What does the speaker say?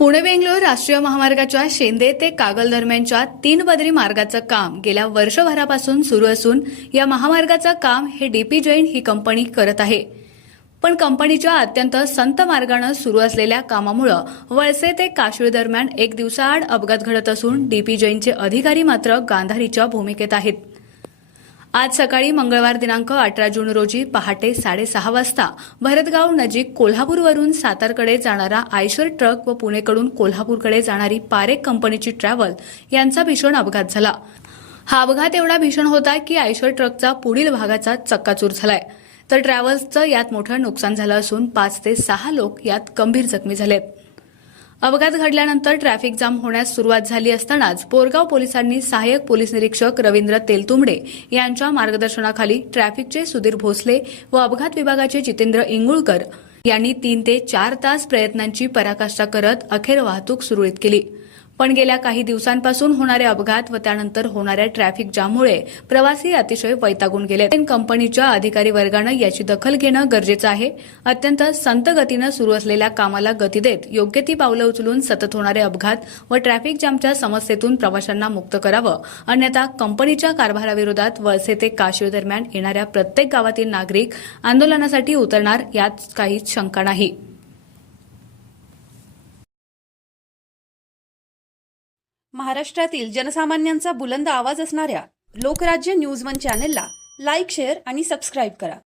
पुणे बेंगलोर राष्ट्रीय महामार्गाच्या शेंदे ते कागल दरम्यानच्या तीन बदरी मार्गाचं काम गेल्या वर्षभरापासून सुरू असून या महामार्गाचं काम हे डीपी जैन ही कंपनी करत आहे. पण कंपनीच्या अत्यंत संत मार्गानं सुरू असलेल्या कामामुळं वळसे ते काशीळ दरम्यान एक दिवसाआड अपघात घडत असून डीपी जैनचे अधिकारी मात्र गांधारीच्या भूमिकेत आहेत. आज सकाळी मंगळवार दिनांक अठरा जून रोजी पहाटे साडेसहा वाजता भरतगाव नजीक कोल्हापूरवरून सातारकडे जाणारा आयशर ट्रक व पुणेकडून कोल्हापूरकडे जाणारी पारेख कंपनीची ट्रॅव्हल यांचा भीषण अपघात झाला. हा अपघात एवढा भीषण होता की आयशर ट्रकचा पुढील भागाचा चक्काचूर झालाय. तर ट्रॅव्हल्सचं यात मोठं नुकसान झालं असून पाच ते सहा लोक यात गंभीर जखमी झालेत. अपघात घडल्यानंतर ट्रॅफिक जाम होण्यास सुरुवात झाली असतानाच पोरगाव पोलिसांनी सहाय्यक पोलीस निरीक्षक रवींद्र तेलतुंबडे यांच्या मार्गदर्शनाखाली ट्रॅफिकचे सुधीर भोसले व अपघात विभागाचे जितेंद्र इंगुळकर यांनी तीन ते चार तास प्रयत्नांची पराकाष्ठा करत अखेर वाहतूक सुरळीत केली. पण गेल्या काही दिवसांपासून होणारे अपघात व त्यानंतर होणाऱ्या ट्रॅफिक जाममुळे प्रवासी अतिशय वैतागून गेले. कंपनीच्या अधिकारी वर्गानं याची दखल घेणं गरजेचं आहे. अत्यंत संत गतीनं सुरू असलेल्या कामाला गती देत योग्य ती पावलं उचलून सतत होणारे अपघात व ट्रॅफिक जामच्या समस्येतून प्रवाशांना मुक्त करावं. अन्यथा कंपनीच्या कारभाराविरोधात वळसे ते काशीळ दरम्यान येणाऱ्या प्रत्येक गावातील नागरिक आंदोलनासाठी उतरणार यात काहीच शंका नाही. महाराष्ट्रातील जनसामान्यांचा बुलंद आवाज असणाऱ्या लोकराज्य न्यूज वन चॅनेलला लाईक शेअर आणि सबस्क्राईब करा.